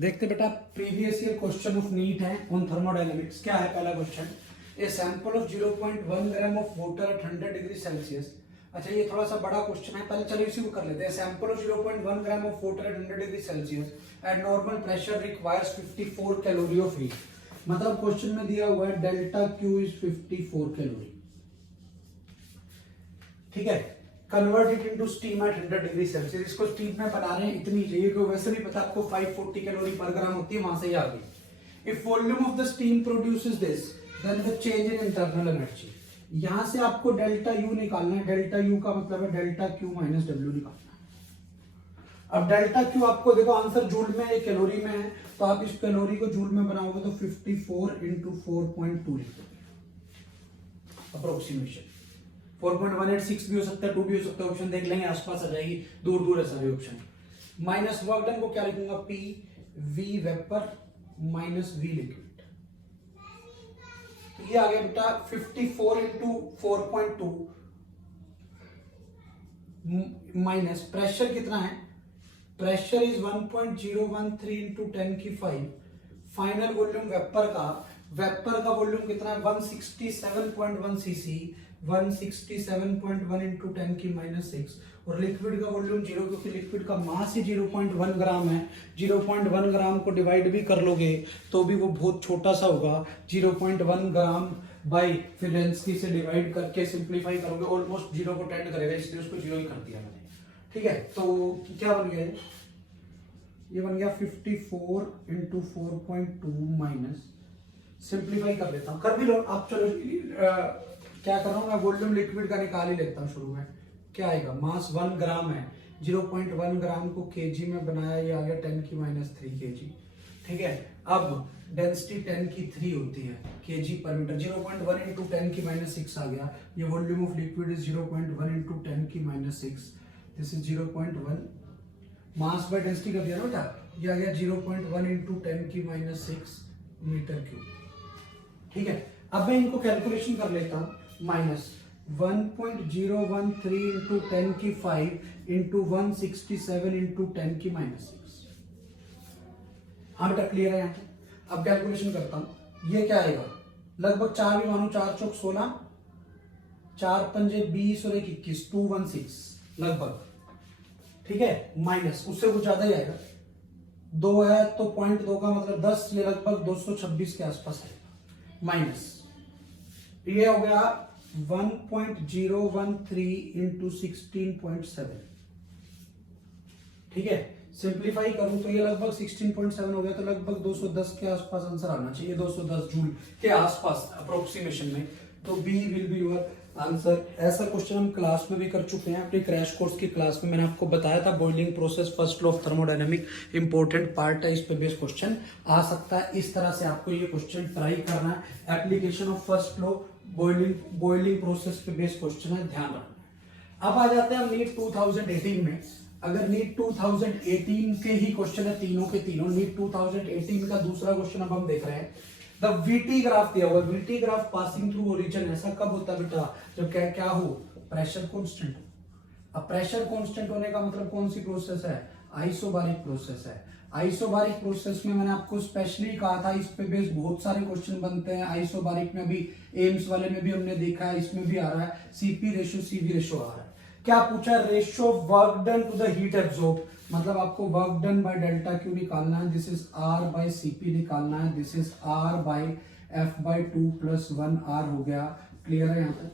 देखते बेटा, previous year question of NEET है ऑन थर्मोडायनेमिक्स। क्या है पहला question? A sample of 0.1 gram of water at 100 degree Celsius. अच्छा, ये थोड़ा सा बड़ा क्वेश्चन है, पहले चलो इसी को कर लेते हैं। Sample of 0.1 gram of water at 100 degree Celsius at normal pressure requires 54 calorie of heat. मतलब क्वेश्चन में दिया हुआ है डेल्टा क्यू इज 54 कैलोरी। ठीक है, convert it into steam eight 100 degree Celsius. इसको स्टीम में बना रहे हैं इतनी चाहिए, कि वैसे भी पता आपको 540 कैलोरी पर ग्राम होती है, वहां से ही आ गई। If volume of the steam produces this then the change in internal energy. यहां से आपको डेल्टा यू निकालना है। डेल्टा यू का मतलब है डेल्टा क्यू माइनस डब्ल्यू निकालना है। अब डेल्टा क्यू आपको देखो आंसर जूल में है, कैलोरी में है, तो आप इस कैलोरी को जूल में बनाओगे तो 54 इंटू 4.2 लिखोगे अप्रोक्सीमेशन। 4.186 भी हो सकता है, 2 भी हो सकता है, ऑप्शन देख लेंगे, आसपास आ जाएगी, दूर दूर है सारे ऑप्शन। माइनस वर्क डन को क्या लिखूंगा? P V vapour minus V liquid. तो ये आ गया बेटा 54 इंटू 4.2 माइनस प्रेशर कितना है? प्रेशर इज 1.013 इंटू 10 की 5। फाइनल वॉल्यूम वेपर का वॉल्यूम कितना है? 167.1 सीसी, 167.1 इंटू 10 की माइनस 6। और लिक्विड का वॉल्यूम 0, क्योंकि लिक्विड का मास ही 0.1 ग्राम है। 0.1 ग्राम को डिवाइड भी कर लोगे तो भी वो बहुत छोटा सा होगा। 0.1 ग्राम बाई फिर डेंसिटी से डिवाइड करके सिंप्लीफाई करोगे, ऑलमोस्ट 0 को टेंड करेगा, इसलिए उसको 0 ही कर दिया मैंने। ठीक है, तो क्या बन गया? ये बन गया 54 इंटू 4.2 माइनस, सिंप्लीफाई कर लेता हूं, कर भी लो आप। चलो क्या कर रहा हूं मैं, वॉल्यूम लिक्विड का निकाल ही लेता हूं शुरू में। क्या आएगा? मास 1 ग्राम है, 0.1 ग्राम को केजी में बनाया, ये आ गया 10 की माइनस 3 केजी। ठीक है, अब डेंसिटी 10 की 3 होती है केजी पर मीटर। 0.1 इंटू 10 की माइनस 6 आ गया। ये volume of liquid is 0.1 into 10 की minus 6। This is 0.1 mass by density कर दिया ना बेटा, ये आ गया 0.1 इंटू 10 की माइनस 6 मीटर क्यूब। ठीक है, अब मैं इनको कैलकुलेशन कर लेता हूं। माइनस 1.013 इंटू 10 की 5 इंटू 167 इंटू 10 की माइनस 6। हाँ बेटा, क्लियर है यहाँ पे? अब कैलकुलेशन करता हूं, ये क्या आएगा? लगभग 4 भी मानो, 4 चौक 16, 4 पंजे 20 और 1 21, 216 लगभग। ठीक है, माइनस उससे कुछ ज्यादा ही आएगा। 2 है तो 0.2 का मतलब 10, ये लगभग 226 के आसपास आएगा। माइनस ये हो गया 1.013 इंटू 16.7। ठीक है, सिंप्लीफाई करूं तो ये लगभग 16.7 हो गया, तो लगभग 210 के आसपास आंसर आना चाहिए, 210 जूल के आसपास अप्रोक्सीमेशन में। तो B will be your answer. ऐसा क्वेश्चन हम क्लास में भी कर चुके हैं, अपनी क्रैश कोर्स की क्लास में मैंने आपको बताया था। Boiling process first law of thermodynamic important part है, इस पे बेस्ड क्वेश्चन आ सकता है। इस तरह से आपको ये क्वेश्चन ट्राई करना है। Application of first law boiling process पे बेस्ड क्वेश्चन है, ध्यान रखना। अब आ जाते हैं हम नीट 2018 में। अगर नीट 2018 के ही क्वेश्चन है, तीनों के तीनों नीट 2018 का दूसरा क्वेश्चन अब हम देख रहे हैं। द वीटी ग्राफ दिया हुआ, VT graph passing through origin. ऐसा कब होता है बेटा? जब क्या हो? प्रेशर कांस्टेंट हो। अब प्रेशर कांस्टेंट होने का मतलब कौन सी प्रोसेस है? आइसोबारिक प्रोसेस है। आइसोबारिक प्रोसेस में मैंने आपको स्पेशली कहा था, इस पे बेस्ड बहुत सारे क्वेश्चन बनते हैं। आइसोबारिक में भी, एम्स वाले में भी हमने देखा है, इसमें भी आ रहा है। सीपी रेशियो सीवी रेशियो आ रहा है। क्या पूछा? Ratio of work done to the heat absorb. मतलब आपको work done by delta Q निकालना है, this is R by CP निकालना है, this is R by F by 2 plus 1 R हो गया। क्लियर है यहाँ तक?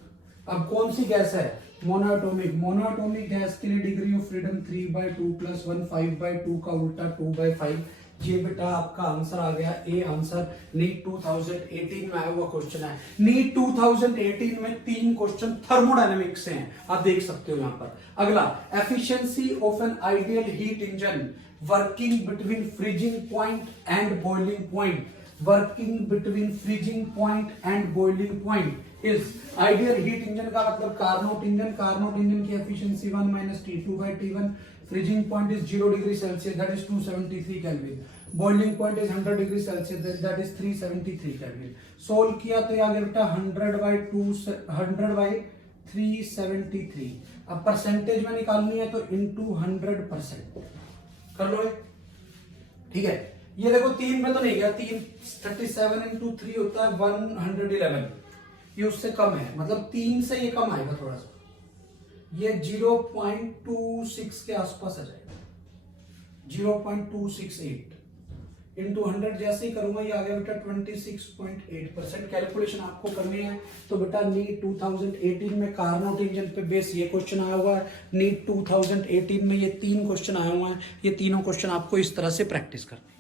अब कौन सी गैस है? मोनोएटॉमिक। मोनोएटॉमिक गैस के लिए डिग्री ऑफ फ्रीडम 3/2 प्लस 1 5/2 का उल्टा 2/5। ये बेटा आपका आंसर आ गया ए आंसर। नीट 2018 में आया हुआ क्वेश्चन है। नीट 2018 में 3 क्वेश्चन थर्मोडायनेमिक्स से हैं, आप देख सकते हो यहाँ पर। अगला, efficiency of an ideal heat engine working between freezing point and boiling point. Working between freezing point and boiling point is ideal heat engine का मतलब कार्नोट इंजन। कार्नोट इंजन की efficiency 1 minus T2/T1। Freezing point is 0 degree Celsius, that is 273 kelvin. Boiling point is 100 degree Celsius, that is 373 kelvin. Solve किया तो ये आ गया बेटा 100/373। अब percentage में निकालनी है तो इनटू 100% कर लो। ठीक है, ये देखो 3 में तो नहीं गया, 37 इंटू 3 होता है 111, ये उससे कम है, मतलब 3 से ये कम आएगा थोड़ा सा, ये 0.26 के आसपास आ जाएगा, 0.268 इंटू 100 जैसे ही करूंगा ये आ गया बेटा 26.8%। कैलकुलेशन आपको करनी है तो बेटा नीट 2018 में कार्नोट इंजन पे बेस ये क्वेश्चन आया हुआ है, नीट 2018 में ये 3 क्वेश्चन आए हुए हैं, ये तीनों क्वेश्चन आपको इस तरह से प्रैक्टिस करनी है।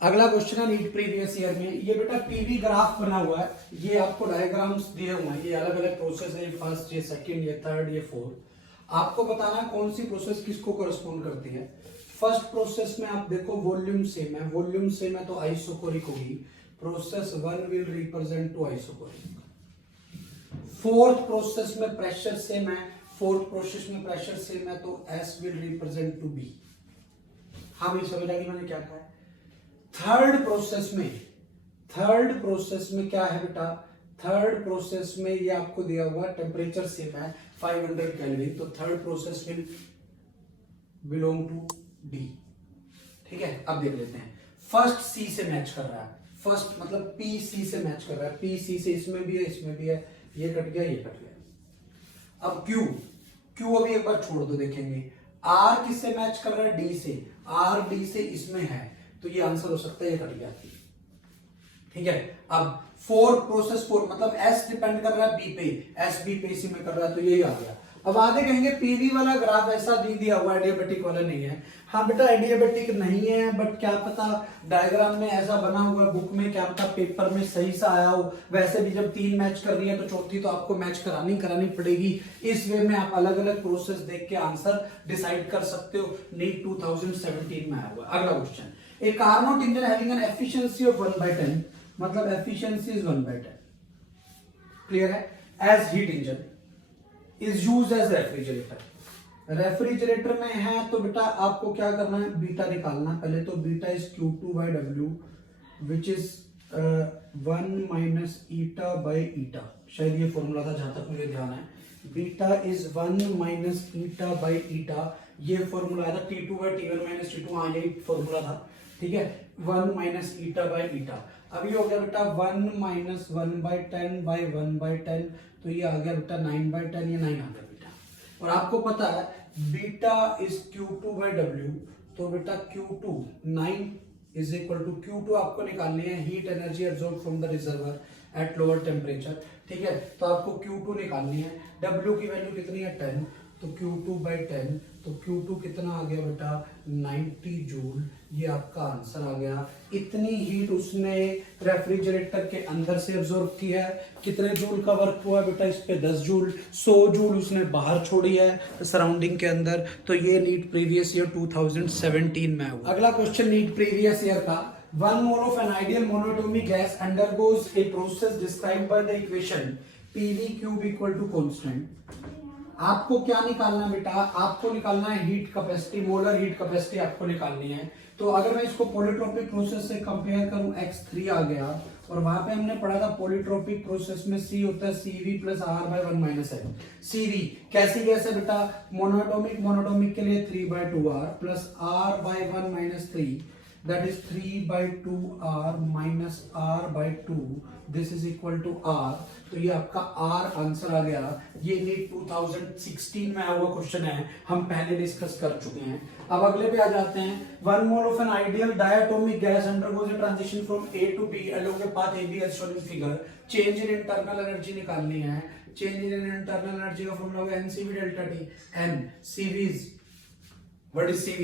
अगला क्वेश्चन है नीट प्रीवियस ईयर में, ये बेटा पीवी ग्राफ बना हुआ है, ये आपको डायग्राम्स दिए हुए हैं, ये अलग अलग प्रोसेस है, फर्स्ट, ये सेकंड, ये थर्ड, ये फोर्थ। आपको बताना है कौन सी प्रोसेस किसको करस्पॉन्ड करती है। फर्स्ट प्रोसेस में आप देखो वॉल्यूम सेम है, वॉल्यूम सेम है तो आइसोकोरिक होगी, process 1 will represent to isochoric. Fourth process में प्रेशर सेम है, फोर्थ प्रोसेस में प्रेशर सेम है तो S will represent to B. हाँ भाई समझ आ गई मैंने क्या कहा है। थर्ड प्रोसेस में क्या है बेटा, थर्ड प्रोसेस में ये आपको दिया हुआ टेम्परेचर सेम है 500 केल्विन, तो third process will belong to D. ठीक है, अब देख लेते हैं। फर्स्ट सी से मैच कर रहा है, फर्स्ट मतलब पी सी से मैच कर रहा है, पी सी से इसमें भी है, इसमें भी है, ये कट गया, ये कट गया। अब क्यू अभी एक बार छोड़ दो, देखेंगे आर किससे मैच कर रहा है, डी से, आर डी से इसमें है तो ये आंसर हो सकता है, ये कट गया। ठीक है, अब फोर प्रोसेस फोर मतलब एस डिपेंड कर रहा है बी पे, एस बी पे इसी में कर रहा है तो यही आ गया। अब आगे कहेंगे पीवी वाला ग्राफ ऐसा नहीं दिया हुआ, एडियाबेटिक वाला नहीं है। हाँ बेटा एडियाबेटिक नहीं है, बट क्या पता डायग्राम में ऐसा बना हुआ बुक में, क्या पता पेपर में सही सा आया हो। वैसे भी जब 3 मैच कर रही है तो चौथी तो आपको मैच करानी पड़ेगी। इस वे में आप अलग अलग प्रोसेस देख के आंसर डिसाइड कर सकते हो। नीट 2017 में आया हुआ। अगला question, a Carnot engine having an efficiency of 1/10, मतलब एफिशिएंसी इज 1/10, क्लियर है, as heat engine is used as refrigerator. Refrigerator में है तो बेटा आपको क्या करना है, बीटा निकालना। पहले तो beta is Q2/W which is 1 minus eta by eta, शायद ये फॉर्मूला था जहां तक मुझे ध्यान है। Beta is 1 minus eta by eta, ये फॉर्मूला आया था T2/T1 माइनस T2, हाँ यही फॉर्मूला था। ठीक है, 1 माइनस ईटा बाई ईटा। अब ये हो गया बेटा 1 माइनस 1/10 बाई 1/10, तो ये आ गया बेटा 9/10, ये 9 आ गया बेटा। और आपको पता है बीटा इज Q2/W, तो बेटा Q2 9 is equal to Q2 आपको निकालनी है, heat energy absorb from the reservoir at lower temperature. ठीक है, तो आपको Q2 निकालनी है, W की वैल्यू कितनी है 10, तो Q2/10, तो Q2 कितना आ गया बेटा 90 जूल, ये आपका आंसर आ गया। इतनी हीट उसने रेफ्रिजरेटर के अंदर से एब्जॉर्ब की है। कितने जूल का वर्क हुआ बेटा इस पे 10 जूल, 100 जूल उसने बाहर छोड़ी है सराउंडिंग के अंदर। तो ये नीट प्रीवियस ईयर 2017 में हुआ। अगला क्वेश्चन नीट प्रीवियस ईयर का, 1 mole of an ideal monatomic gas undergoes a process described by the equation PV cube equal to constant। आपको क्या निकालना है बेटा, आपको निकालना है heat capacity, molar heat capacity आपको निकालनी है। तो अगर मैं इसको पॉलीट्रोपिक प्रोसेस से कंपेयर करूं, x3 आ गया, और वहां पे हमने पढ़ा था पॉलीट्रोपिक प्रोसेस में C होता है CV प्लस R/1-N। CV कैसी गैस है बेटा, मोनोटोमिक के लिए 3/2R plus R/1-3, that is 3/2R minus R/2, this is equal to R। तो ये आपका R आंसर आ गया। ये नीट 2016 में आया हुआ क्वेश्चन है, हम पहले डिस्कस कर चुके हैं। अब अगले पे आ जाते हैं। 1 mole of an ideal diatomic gas undergoes a transition from A to B along a path AB as shown in figure। Change in internal energy निकालनी है। चेंज इन इंटरनल एनर्जी का फॉर्मूला होगा NCV delta T। N CV is, what is CV?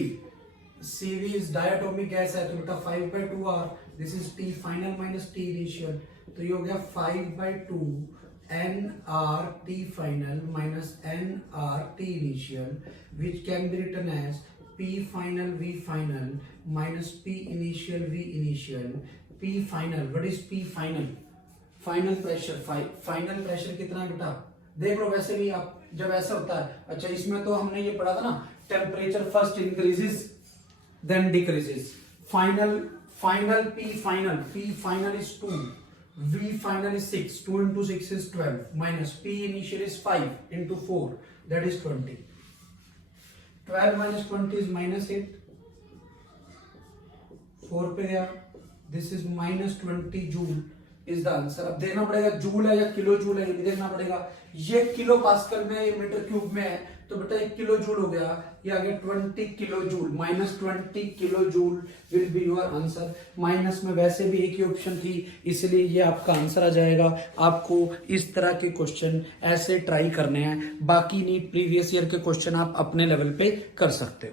CV is diatomic gas है तो बेटा 5/2R, this is T final minus T initial, तो ये हो गया 5/2 NR T final minus NR T initial, which can be written as P final V final minus P initial V initial। P final, what is P final? Final pressure, final pressure कितना है बेटा, देख लो। वैसे भी आप जब ऐसा होता है, अच्छा इसमें तो हमने ये पढ़ा था ना, temperature first increases then decreases। final P final is 2, V final is 6, 2 into 6 is 12 minus P initial is 5 into 4, that is 20। 12 minus 20 is -8, 4 पे गया, this is -20 joule is the answer. अब देखना पड़ेगा जूल है या किलो जूल है, ये भी देखना पड़ेगा। ये किलो पास्कल में, ये मीटर क्यूब में है, तो बेटा 1 किलो जूल हो गया, ये आ गया 20 kilo joule, -20 kilo joule will be your answer. Minus में वैसे भी एक ही ऑप्शन थी, इसलिए ये आपका आंसर आ जाएगा। आपको इस तरह के क्वेश्चन ऐसे ट्राई करने हैं, बाकी नीट प्रीवियस ईयर के क्वेश्चन आप अपने लेवल पे कर सकते हो।